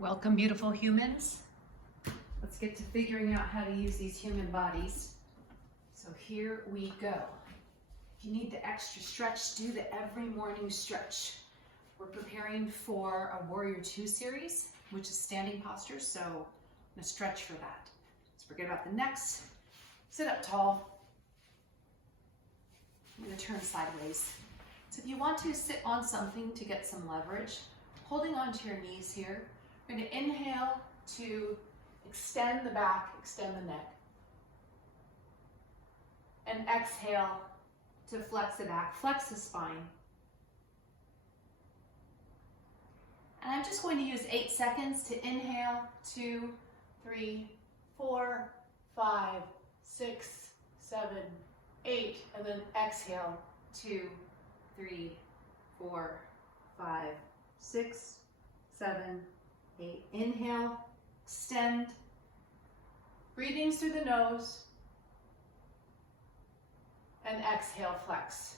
Welcome, beautiful humans. Let's get to figuring out how to use these human bodies. So here we go. If you need the extra stretch, do the every morning stretch. We're preparing for a Warrior 2 series, which is standing posture, so I'm gonna stretch for that. Let's forget about the necks. Sit up tall. I'm gonna turn sideways. So if you want to sit on something to get some leverage, holding onto your knees here, we're going to inhale to extend the back, extend the neck. And exhale to flex the back, flex the spine. And I'm just going to use 8 seconds to inhale, 2, 3, 4, 5, 6, 7, 8, and then exhale, 2, 3, 4, 5, 6, 7, 8. Inhale, extend, breathing through the nose, and exhale, flex.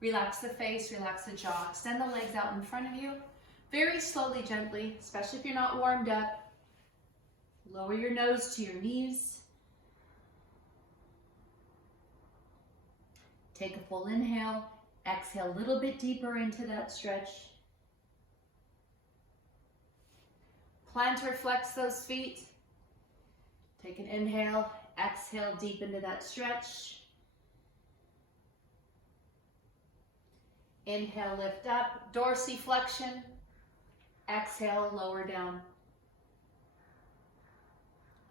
Relax the face, relax the jaw, extend the legs out in front of you. Very slowly, gently, especially if you're not warmed up. Lower your nose to your knees. Take a full inhale. Exhale a little bit deeper into that stretch. Plantar flex those feet. Take an inhale. Exhale deep into that stretch. Inhale, lift up. Dorsiflexion. Exhale, lower down.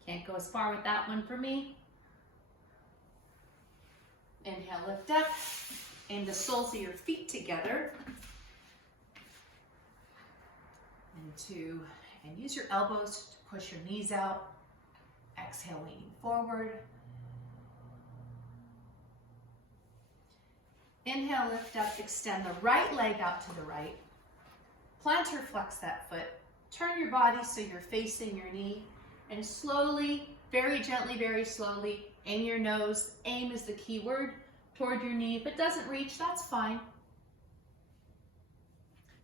Can't go as far with that one for me. Inhale, lift up. Aim the soles of your feet together. And use your elbows to push your knees out. Exhale, leaning forward. Inhale, lift up, extend the right leg out to the right. Plantar flex that foot. Turn your body so you're facing your knee. And slowly, very gently, very slowly, aim your nose. Aim is the key word. Toward your knee. If it doesn't reach, that's fine.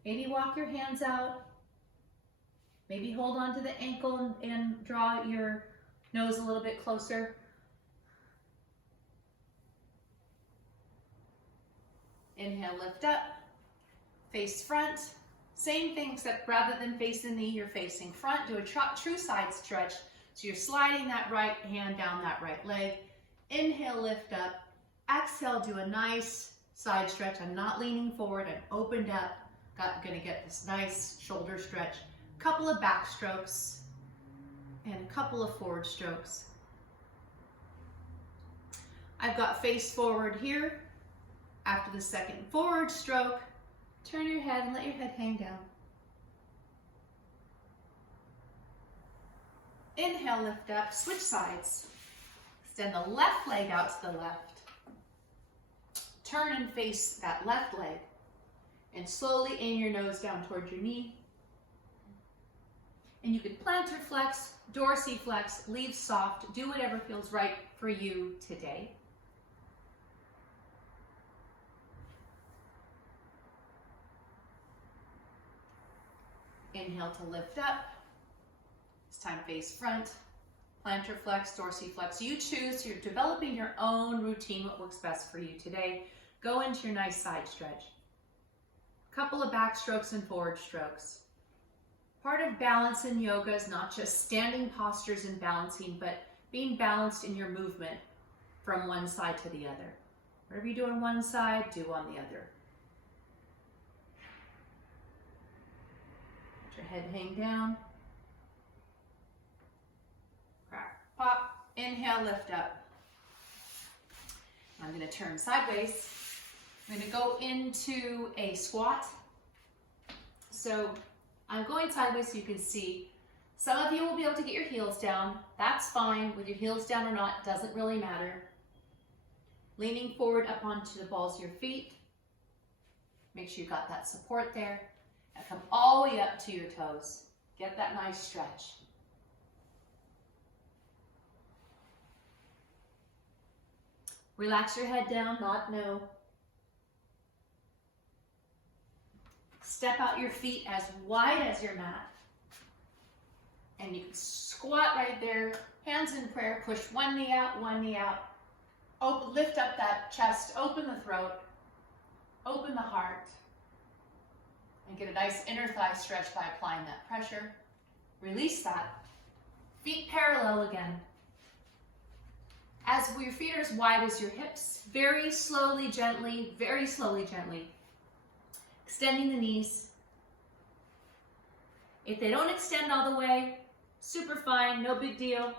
Maybe walk your hands out. Maybe hold on to the ankle and draw your nose a little bit closer. Inhale, lift up. Face front. Same thing, except rather than face the knee, you're facing front. Do a true side stretch. So you're sliding that right hand down that right leg. Inhale, lift up. Exhale, do a nice side stretch. I'm not leaning forward, I'm opened up. Gonna get this nice shoulder stretch. Couple of back strokes and a couple of forward strokes. I've got face forward here. After the second forward stroke, turn your head and let your head hang down. Inhale, lift up, switch sides. Extend the left leg out to the left. Turn and face that left leg and slowly aim your nose down towards your knee. And you can plantar flex, dorsiflex, leave soft, do whatever feels right for you today. Inhale to lift up. This time face front, plantar flex, dorsiflex. You choose, you're developing your own routine, what works best for you today. Go into your nice side stretch. Couple of back strokes and forward strokes. Part of balance in yoga is not just standing postures and balancing, but being balanced in your movement from one side to the other. Whatever you do on one side, do on the other. Let your head hang down. Crack, pop, inhale, lift up. I'm going to turn sideways. I'm going to go into a squat. So I'm going sideways so you can see. Some of you will be able to get your heels down. That's fine. With your heels down or not, doesn't really matter. Leaning forward up onto the balls of your feet. Make sure you got that support there. And come all the way up to your toes. Get that nice stretch. Relax your head down, nod no. Step out your feet as wide as your mat. And you can squat right there, hands in prayer, push one knee out, open, lift up that chest, open the throat, open the heart, and get a nice inner thigh stretch by applying that pressure. Release that. Feet parallel again. As your feet are as wide as your hips, very slowly, gently, extending the knees. If they don't extend all the way, super fine, no big deal.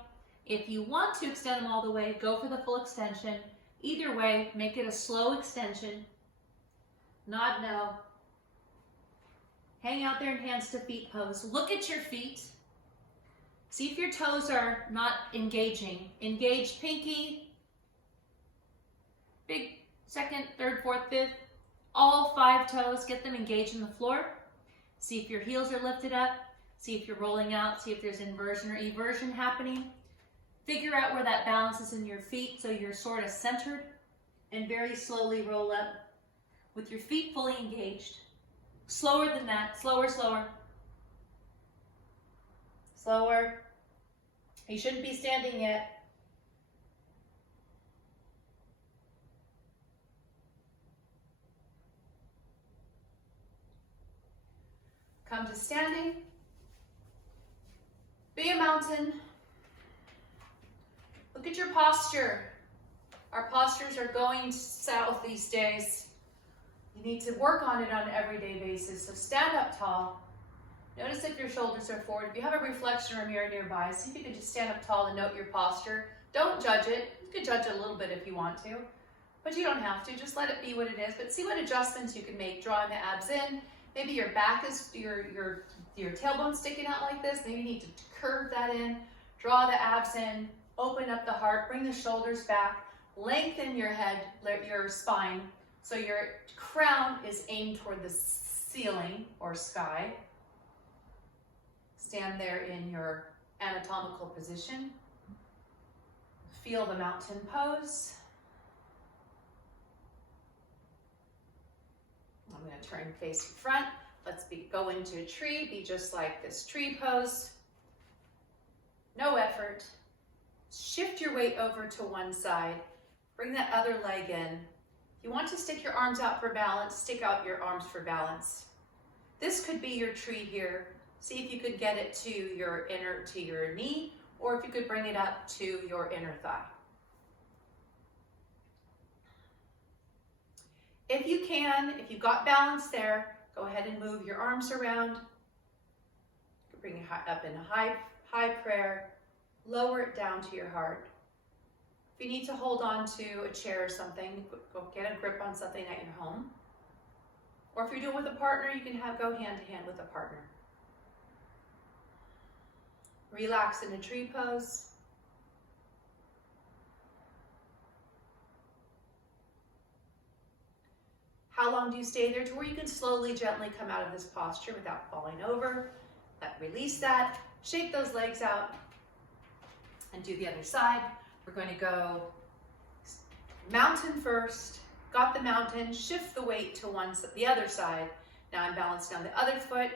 If you want to extend them all the way, go for the full extension. Either way, make it a slow extension. Nod no. Hang out there in hands to feet pose. Look at your feet. See if your toes are not engaging. Engage pinky, big second, third, fourth, fifth, all 5 toes. Get them engaged in the floor. See if your heels are lifted up. See if you're rolling out. See if there's inversion or eversion happening. Figure out where that balance is in your feet so you're sort of centered, and very slowly roll up with your feet fully engaged. Slower than that. Slower, slower. Slower. You shouldn't be standing yet. Come to standing. Be a mountain. Look at your posture. Our postures are going south these days. You need to work on it on an everyday basis. So stand up tall. Notice if your shoulders are forward. If you have a reflection or a mirror nearby, see if you can just stand up tall and note your posture. Don't judge it. You can judge it a little bit if you want to, but you don't have to. Just let it be what it is. But see what adjustments you can make. Drawing the abs in. Maybe your back is, your tailbone sticking out like this. Maybe you need to curve that in. Draw the abs in. Open up the heart. Bring the shoulders back. Lengthen your head, your spine, so your crown is aimed toward the ceiling or sky. Stand there in your anatomical position. Feel the mountain pose. I'm going to turn face front. Let's go into a tree. Be just like this tree pose. No effort. Shift your weight over to one side. Bring that other leg in. If you want to stick your arms out for balance, stick out your arms for balance. This could be your tree here. See if you could get it to your knee, or if you could bring it up to your inner thigh. If you can, if you've got balance there, go ahead and move your arms around. Bring it up in a high prayer. Lower it down to your heart. If you need to hold on to a chair or something, go get a grip on something at your home. Or if you're doing it with a partner, you can go hand to hand with a partner. Relax in a tree pose. How long do you stay there? To where you can slowly, gently come out of this posture without falling over. Release that. Shake those legs out. And do the other side. We're going to go mountain first. Got the mountain. Shift the weight to the other side. Now I'm balanced on the other foot.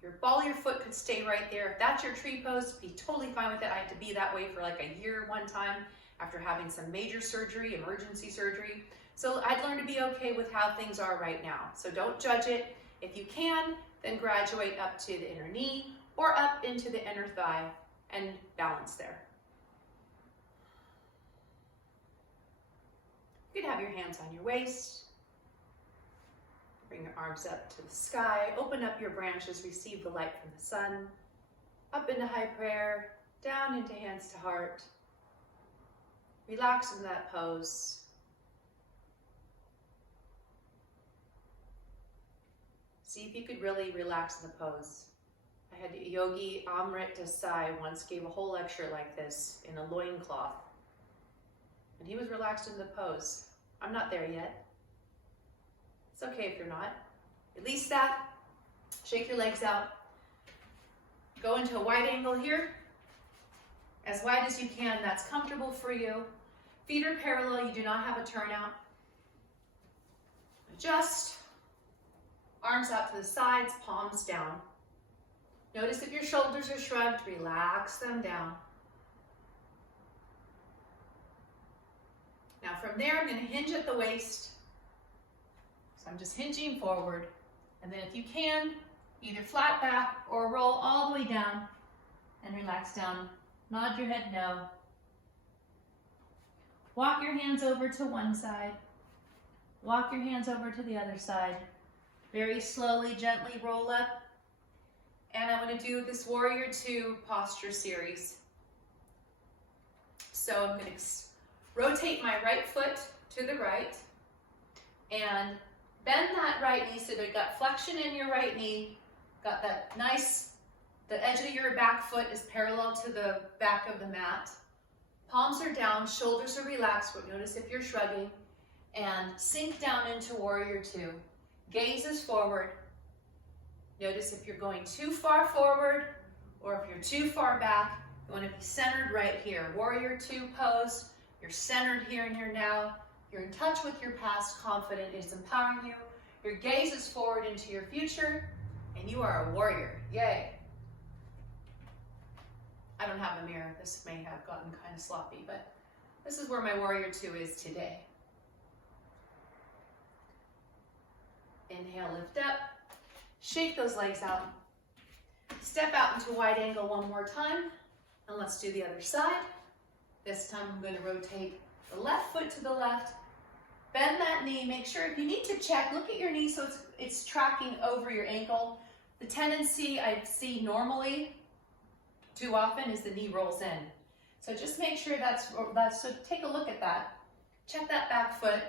Your ball of your foot could stay right there. If that's your tree pose, be totally fine with it. I had to be that way for like a year one time after having some major surgery, emergency surgery. So I'd learned to be okay with how things are right now. So don't judge it. If you can, then graduate up to the inner knee or up into the inner thigh and balance there. You could have your hands on your waist. Bring your arms up to the sky. Open up your branches. Receive the light from the sun. Up into high prayer. Down into hands to heart. Relax in that pose. See if you could really relax in the pose. I had Yogi Amrit Desai once gave a whole lecture like this in a loincloth. And he was relaxed in the pose. I'm not there yet. It's okay if you're not. Release that. Shake your legs out. Go into a wide angle here. As wide as you can. That's comfortable for you. Feet are parallel. You do not have a turnout. Adjust. Arms out to the sides, palms down. Notice if your shoulders are shrugged, relax them down. Now from there, I'm going to hinge at the waist. So I'm just hinging forward. And then if you can, either flat back or roll all the way down and relax down. Nod your head no. Walk your hands over to one side. Walk your hands over to the other side. Very slowly, gently roll up. And I'm going to do this Warrior Two posture series. So I'm going to rotate my right foot to the right and bend that right knee so that you've got flexion in your right knee. Got that nice, the edge of your back foot is parallel to the back of the mat. Palms are down, shoulders are relaxed, but notice if you're shrugging. And sink down into Warrior Two. Gaze is forward. Notice if you're going too far forward or if you're too far back. You want to be centered right here. Warrior Two pose. You're centered here and here now. You're in touch with your past, confident. It's empowering you. Your gaze is forward into your future, and you are a warrior. Yay. I don't have a mirror. This may have gotten kind of sloppy, but this is where my Warrior Two is today. Inhale, lift up. Shake those legs out. Step out into wide angle one more time, and let's do the other side. This time I'm going to rotate the left foot to the left. Bend that knee. Make sure if you need to check, look at your knee so it's tracking over your ankle. The tendency I see normally too often is the knee rolls in. So just make sure so take a look at that. Check that back foot.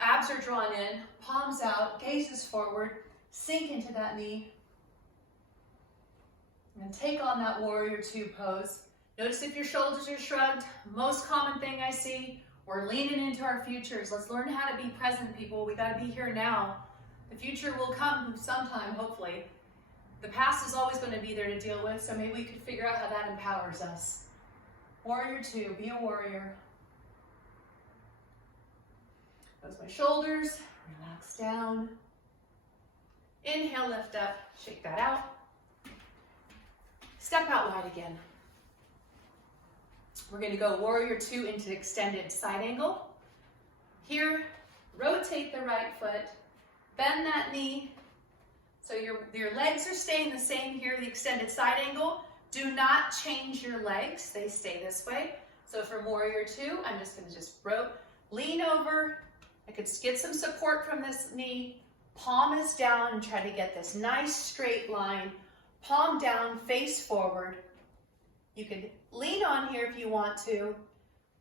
Abs are drawn in, palms out, gaze is forward, sink into that knee. And take on that Warrior Two pose. Notice if your shoulders are shrugged. Most common thing I see, we're leaning into our futures. Let's learn how to be present, people. We got to be here now. The future will come sometime, hopefully. The past is always going to be there to deal with, so maybe we could figure out how that empowers us. Warrior Two, be a warrior. Close my shoulders, relax down. Inhale, lift up, shake that out. Step out wide again. We're going to go Warrior Two into extended side angle. Here, rotate the right foot, bend that knee. So your legs are staying the same here, the extended side angle. Do not change your legs, they stay this way. So from Warrior Two, I'm just going to lean over. I could get some support from this knee. Palm is down and try to get this nice straight line. Palm down, face forward. You can lean on here if you want to.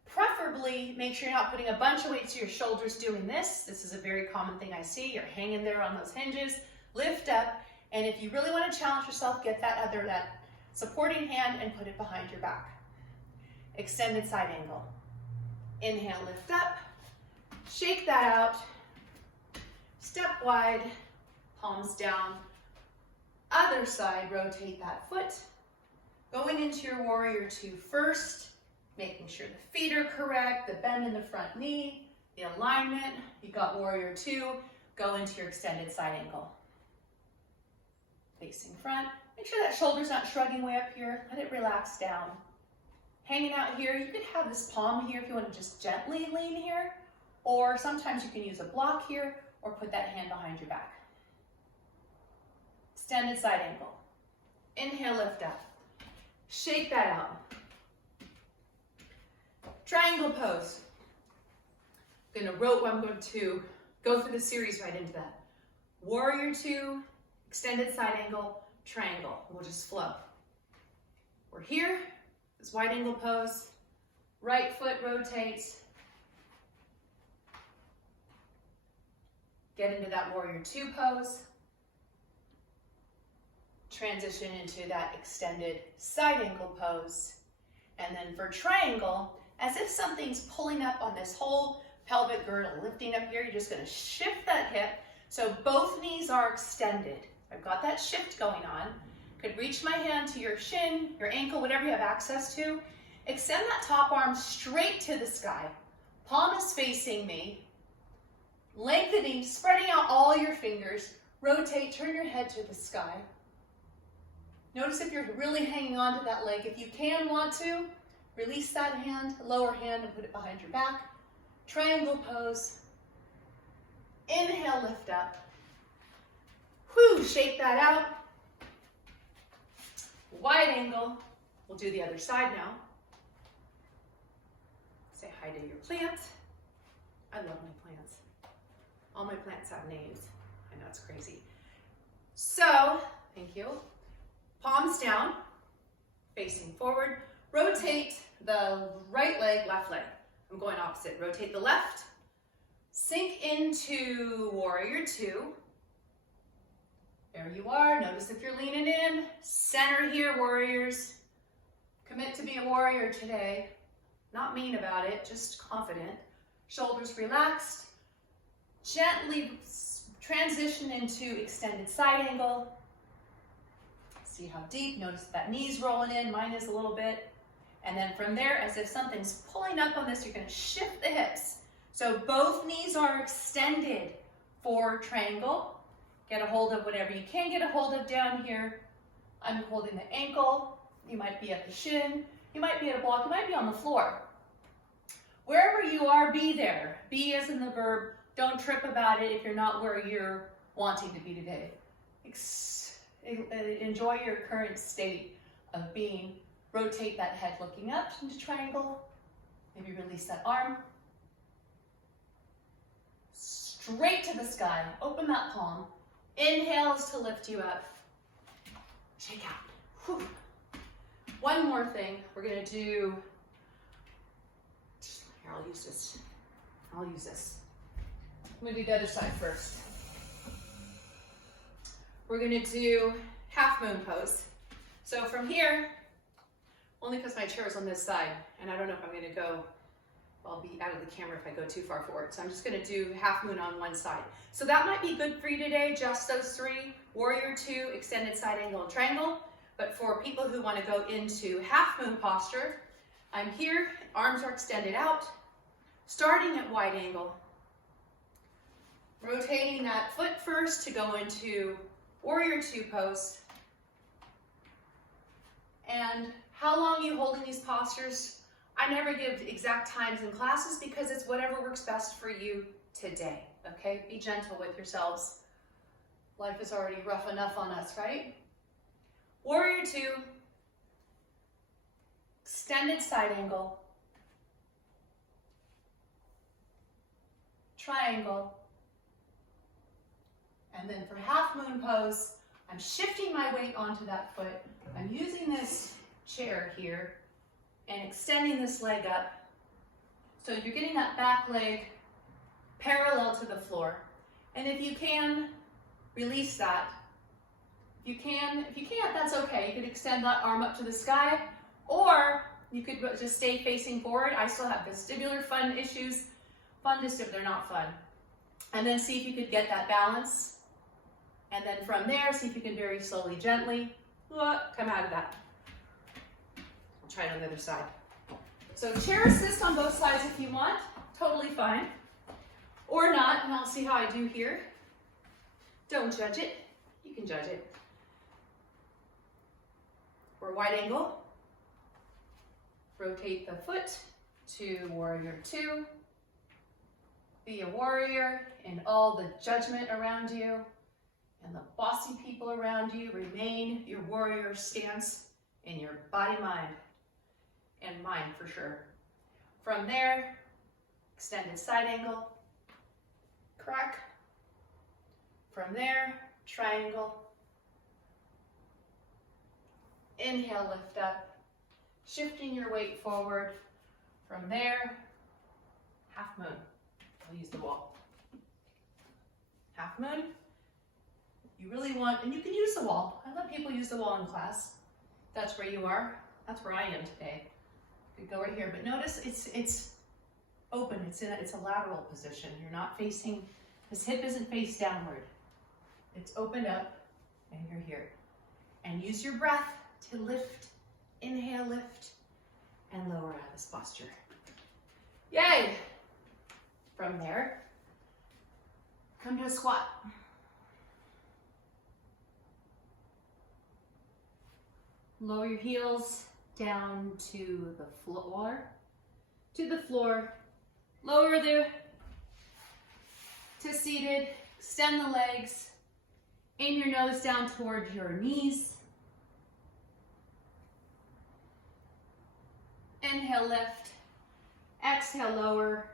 Preferably, make sure you're not putting a bunch of weight to your shoulders doing this. This is a very common thing I see. You're hanging there on those hinges. Lift up, and if you really want to challenge yourself, get that supporting hand and put it behind your back. Extended side angle. Inhale, lift up. Shake that out. Step wide, palms down. Other side, rotate that foot. Going into your Warrior Two first, making sure the feet are correct, the bend in the front knee, the alignment. You got Warrior Two. Go into your extended side angle. Facing front. Make sure that shoulder's not shrugging way up here. Let it relax down. Hanging out here. You could have this palm here if you want to just gently lean here. Or sometimes you can use a block here or put that hand behind your back. Extended side angle. Inhale, lift up. Shake that out. Triangle pose. I'm going to go through the series right into that. Warrior Two, extended side angle, triangle. We'll just flow. We're here, this wide angle pose. Right foot rotates. Get into that Warrior Two pose. Transition into that extended side angle pose. And then for triangle, as if something's pulling up on this whole pelvic girdle, lifting up here, you're just going to shift that hip so both knees are extended. I've got that shift going on. Could reach my hand to your shin, your ankle, whatever you have access to. Extend that top arm straight to the sky. Palm is facing me. Lengthening, spreading out all your fingers. Rotate, turn your head to the sky. Notice if you're really hanging on to that leg. If you want to, release that hand, lower hand, and put it behind your back. Triangle pose. Inhale, lift up. Whew, shake that out. Wide angle. We'll do the other side now. Say hi to your plant. I love my plants. All my plants have names. I know it's crazy. So, thank you. Palms down, facing forward. Rotate the right leg, left leg. I'm going opposite. Rotate the left. Sink into warrior two. There you are. Notice if you're leaning in. Center here, warriors. Commit to be a warrior today. Not mean about it, just confident. Shoulders relaxed. Gently transition into extended side angle. See how deep. Notice that knee's rolling in. Mine is a little bit. And then from there, as if something's pulling up on this, you're going to shift the hips. So both knees are extended for triangle. Get a hold of whatever you can get a hold of down here. I'm holding the ankle. You might be at the shin. You might be at a block. You might be on the floor. Wherever you are, be there. Be as in the verb. Don't trip about it if you're not where you're wanting to be today. Enjoy your current state of being. Rotate that head looking up into triangle. Maybe release that arm. Straight to the sky. Open that palm. Inhales to lift you up. Shake out. Whew. One more thing. We're going to do, here, I'll use this. I'm going to do the other side first. We're going to do half moon pose. So from here, only because my chair is on this side, and I don't know if I'm going to go, I'll be out of the camera if I go too far forward. So I'm just going to do half moon on one side. So that might be good for you today, just those three, warrior two, extended side angle, and triangle. But for people who want to go into half moon posture, I'm here, arms are extended out, starting at wide angle. Rotating that foot first to go into warrior two pose. And how long are you holding these postures? I never give exact times in classes because it's whatever works best for you today, okay? Be gentle with yourselves. Life is already rough enough on us, right? Warrior two, extended side angle, triangle, and then for half moon pose, I'm shifting my weight onto that foot. I'm using this chair here and extending this leg up. So you're getting that back leg parallel to the floor. And if you can, release that. If you can't, that's okay. You could extend that arm up to the sky, or you could just stay facing forward. I still have vestibular fun issues. Fun just if they're not fun. And then see if you could get that balance. And then from there, see if you can very slowly, gently, come out of that. I'll try it on the other side. So chair assist on both sides if you want, totally fine. Or not, and I'll see how I do here. Don't judge it, you can judge it. For wide angle, rotate the foot to warrior two. Be a warrior in all the judgment around you and the bossy people around you. Remain your warrior stance in your body, mind, and mind for sure. From there, extended side angle, crack. From there, triangle. Inhale, lift up, shifting your weight forward. From there, half moon. I'll use the wall. Half moon. You really want, and you can use the wall. I let people use the wall in class. That's where you are. That's where I am today. You could go right here, but notice it's open. It's a lateral position. You're not facing, this hip isn't face downward. It's opened up, and you're here. And use your breath to lift. Inhale, lift, and lower out of this posture. Yay! From there, Come to a squat. Lower your heels down to the floor. Lower to seated. Extend the legs. Aim your nose down towards your knees. Inhale, lift. Exhale, lower.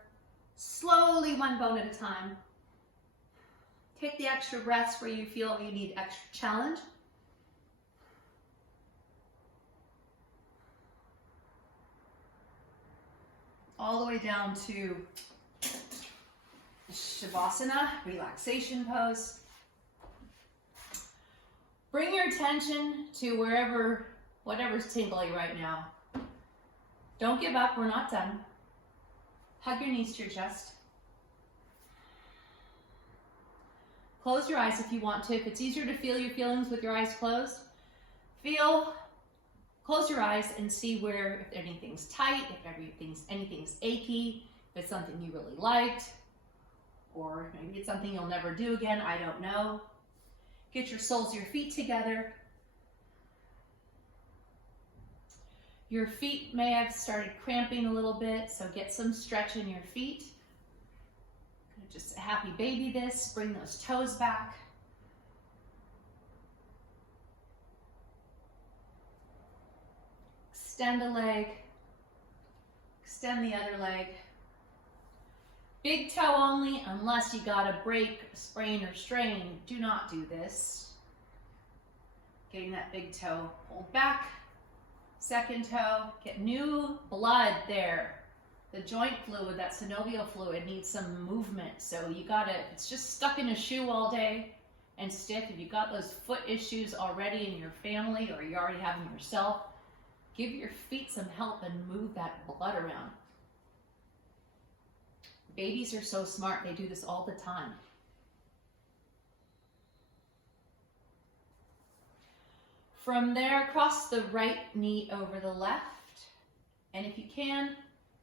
Slowly, one bone at a time. Take the extra breaths where you feel you need extra challenge. All the way down to Shavasana, relaxation pose. Bring your attention to whatever's tingling right now. Don't give up, we're not done. Hug your knees to your chest. Close your eyes if you want to. If it's easier to feel your feelings with your eyes closed, close your eyes and see where, if anything's tight, if anything's achy, if it's something you really liked, or maybe it's something you'll never do again, I don't know. Get your soles of your feet together. Your feet may have started cramping a little bit, so get some stretch in your feet. Just a happy baby this. Bring those toes back. Extend a leg. Extend the other leg. Big toe only, unless you got a break, sprain, or strain. Do not do this. Getting that big toe pulled back. Second toe, get new blood there. The joint fluid, that synovial fluid, needs some movement. So it's just stuck in a shoe all day and stiff. If you've got those foot issues already in your family, or you already have them yourself, give your feet some help and move that blood around. Babies are so smart, they do this all the time. From there, cross the right knee over the left. And if you can,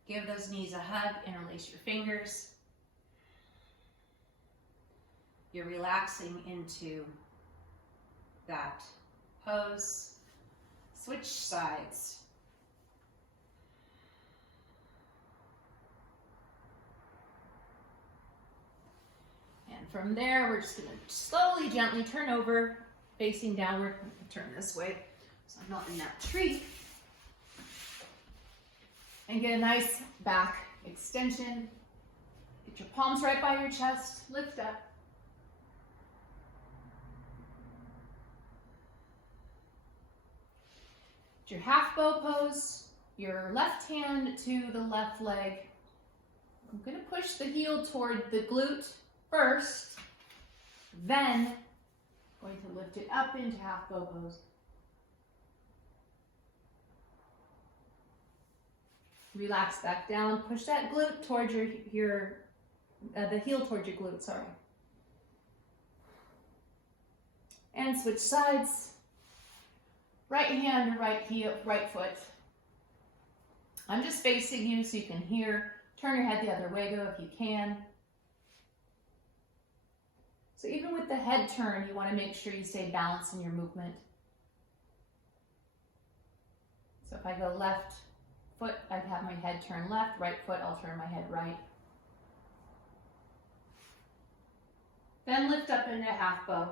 give those knees a hug, interlace your fingers. You're relaxing into that pose. Switch sides. And from there, we're just going to slowly, gently turn over, facing downward. Turn this way so I'm not in that tree. And get a nice back extension. Get your palms right by your chest. Lift up. Your half bow pose. Your left hand to the left leg. I'm going to push the heel toward the glute first. Then going to lift it up into half bow pose. Relax back down. Push that glute towards the heel towards your glute, sorry. And switch sides. Right hand to right heel, right foot. I'm just facing you so you can hear. Turn your head the other way, go if you can. So even with the head turn, you want to make sure you stay balanced in your movement. So if I go left foot, I'd have my head turn left, right foot, I'll turn my head right. Then lift up into half bow.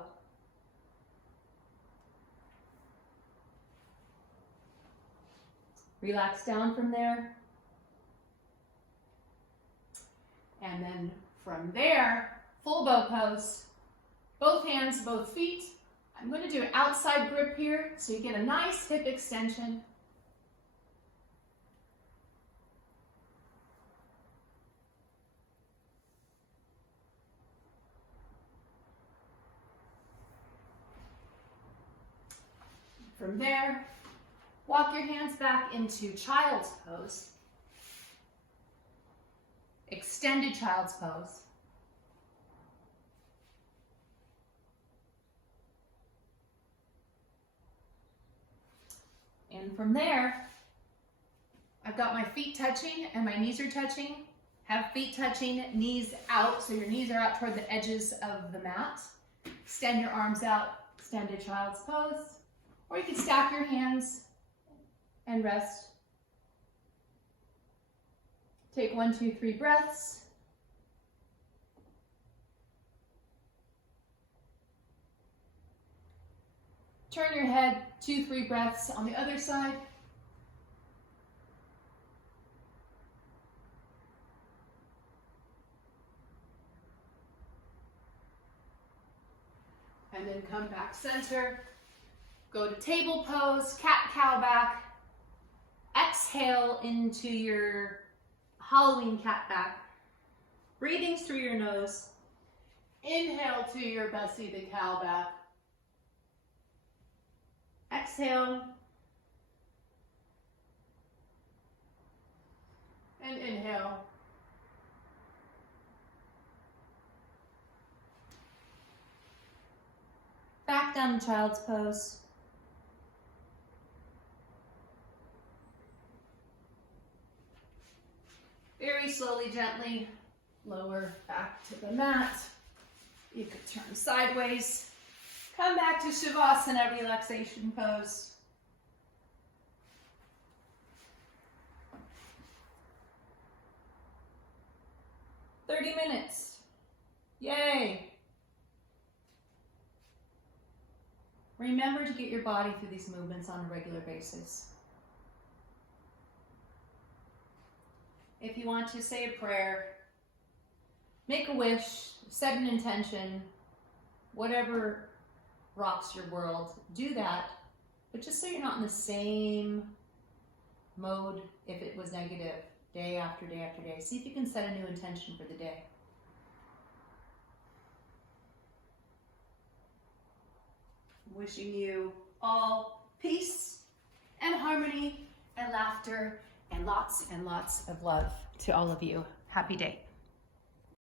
Relax down from there. And then from there, full bow pose. Both hands, both feet. I'm going to do an outside grip here so you get a nice hip extension. From there, walk your hands back into child's pose. Extended child's pose. And from there, I've got my feet touching and my knees are touching. Have feet touching, knees out, so your knees are out toward the edges of the mat. Extend your arms out, stand to child's pose. Or you can stack your hands and rest. Take 1, 2, 3 breaths. Turn your head, 2, 3 breaths on the other side. And then come back center. Go to table pose, cat-cow back. Exhale into your Halloween cat back. Breathing through your nose. Inhale to your Bessie the cow back. Exhale. And inhale. Back down to child's pose. Very slowly, gently lower back to the mat. You could turn sideways. Come back to Shavasana, relaxation pose. "30 minutes. Yay. Remember to get your body through these movements on a regular basis. If you want to say a prayer, make a wish, set an intention, whatever rocks your world, do that. But just so you're not in the same mode if it was negative day after day after day. See if you can set a new intention for the day. Wishing you all peace and harmony and laughter and lots of love to all of you. Happy day.